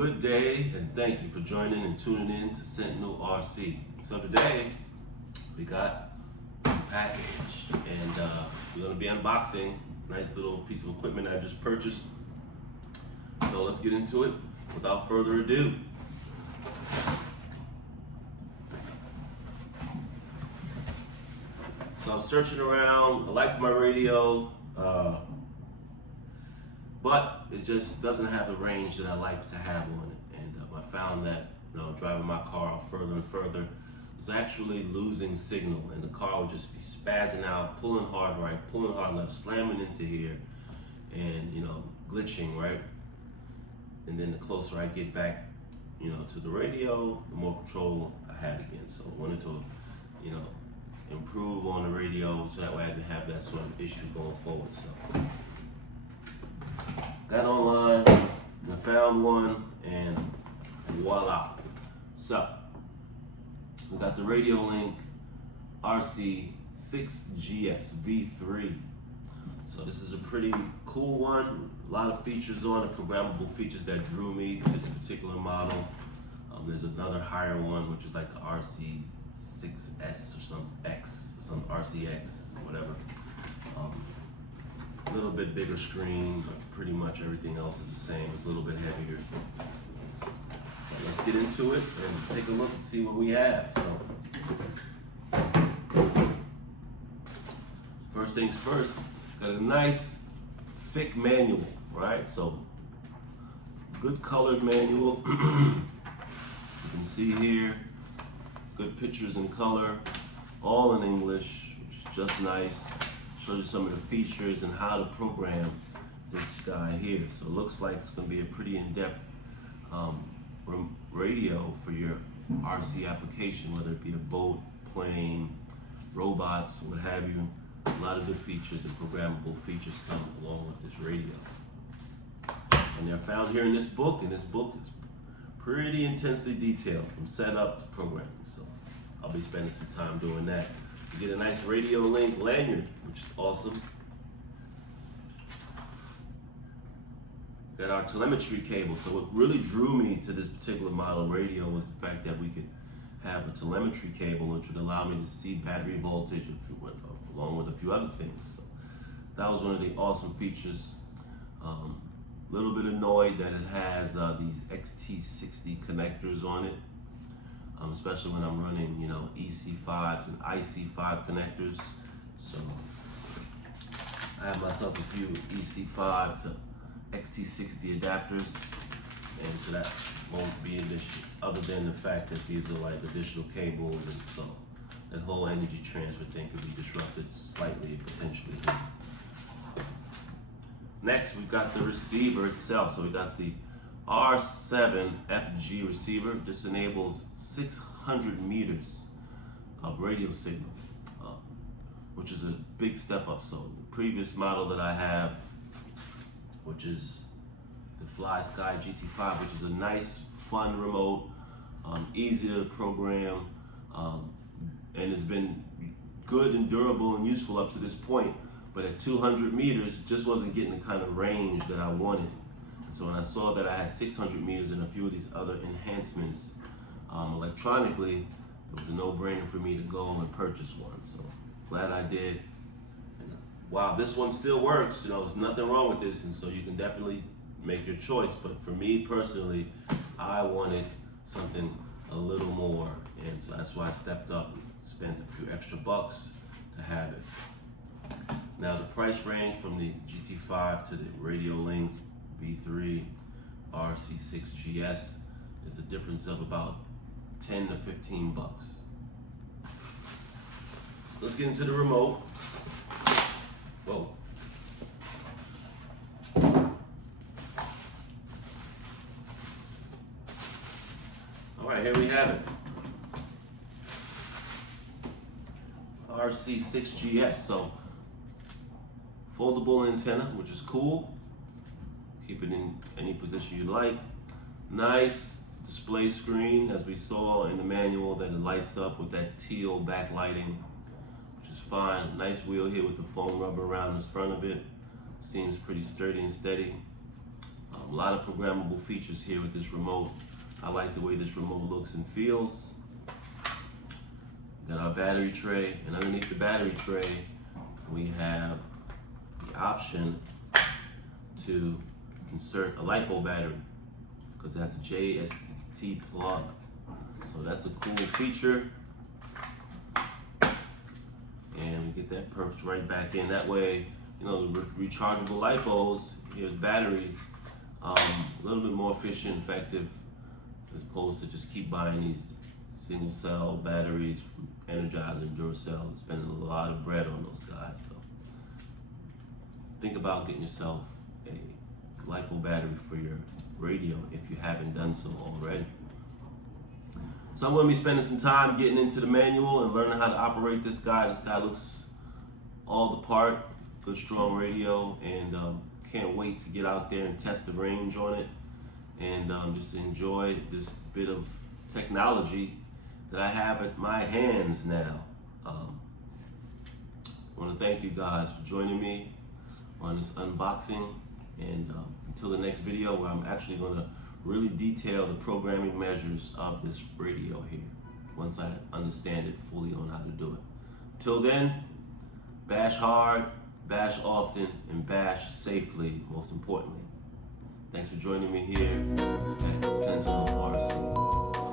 Good day, and thank you for joining and tuning in to Sentinel RC. So today, we got a package, and we're going to be unboxing a nice little piece of equipment I just purchased. So let's get into it without further ado. So I was searching around. I liked my radio, but it just doesn't have the range that I like to have on it. And I found that, driving my car further and further, I was actually losing signal, and the car would just be spazzing out, pulling hard right, pulling hard left, slamming into here, and glitching, right? And then the closer I get back, to the radio, the more control I had again. So I wanted to, improve on the radio so that way I didn't have that sort of issue going forward. So got online, I found one, and voila. So we got the Radiolink RC6GS V3. So this is a pretty cool one. A lot of features on it, programmable features that drew me to this particular model. There's another higher one, which is like the RC6S or some X, or some RCX, whatever. A little bit bigger screen, but pretty much everything else is the same. It's a little bit heavier. So let's get into it and take a look and see what we have. So first things first, got a nice thick manual, right? So good colored manual. You can see here, good pictures in color, all in English, which is just nice. Shows you some of the features and how to program this guy here. So it looks like it's going to be a pretty in-depth radio for your RC application, whether it be a boat, plane, robots, what have you. A lot of good features and programmable features come along with this radio. And they're found here in this book, and this book is pretty intensely detailed from setup to programming. So I'll be spending some time doing that. You get a nice Radiolink lanyard, which is awesome. Got our telemetry cable. So what really drew me to this particular model radio was the fact that we could have a telemetry cable, which would allow me to see battery voltage along with a few other things. So that was one of the awesome features. Little bit annoyed that it has these XT60 connectors on it, especially when I'm running, EC5s and IC5 connectors. So I have myself a few EC5 to XT60 adapters, and so that won't be an issue, other than the fact that these are like additional cables, and so that whole energy transfer thing could be disrupted slightly, potentially. Next, we've got the receiver itself. So we got the R7FG receiver. This enables 600 meters of radio signal, which is a big step up. So the previous model that I have, which is the Fly Sky GT5, which is a nice, fun remote, easy to program, and has been good and durable and useful up to this point. But at 200 meters, just wasn't getting the kind of range that I wanted. And so when I saw that I had 600 meters and a few of these other enhancements electronically, it was a no-brainer for me to go and purchase one. So glad I did. And while this one still works, there's nothing wrong with this, and so you can definitely make your choice. But for me personally, I wanted something a little more, and so that's why I stepped up and spent a few extra bucks to have it. Now the price range from the GT5 to the Radiolink V3 RC6GS is a difference of about 10 to 15 bucks. Let's get into the remote. Whoa. All right, here we have it. RC6GS. So foldable antenna, which is cool. Keep it in any position you like. Nice display screen, as we saw in the manual, that it lights up with that teal backlighting, which is fine. Nice wheel here with the foam rubber around the front of it. Seems pretty sturdy and steady. A lot of programmable features here with this remote. I like the way this remote looks and feels. Got our battery tray, and underneath the battery tray, we have the option to insert a LiPo battery because it has a JST plug. So that's a cool feature. And we get that perched right back in. That way, you know, the rechargeable LiPos, here's batteries, a little bit more efficient and effective as opposed to just keep buying these single cell batteries from Energizer and Duracell and spending a lot of bread on those guys. So think about getting yourself a LiPo battery for your radio if you haven't done so already. So I'm going to be spending some time getting into the manual and learning how to operate this guy. This guy looks all the part, good strong radio, and can't wait to get out there and test the range on it and just enjoy this bit of technology that I have at my hands now. I want to thank you guys for joining me on this unboxing, and until the next video where I'm actually going to really detail the programming measures of this radio here once I understand it fully on how to do it. Till then, bash hard, bash often, and bash safely, most importantly. Thanks for joining me here at Sentinel RC.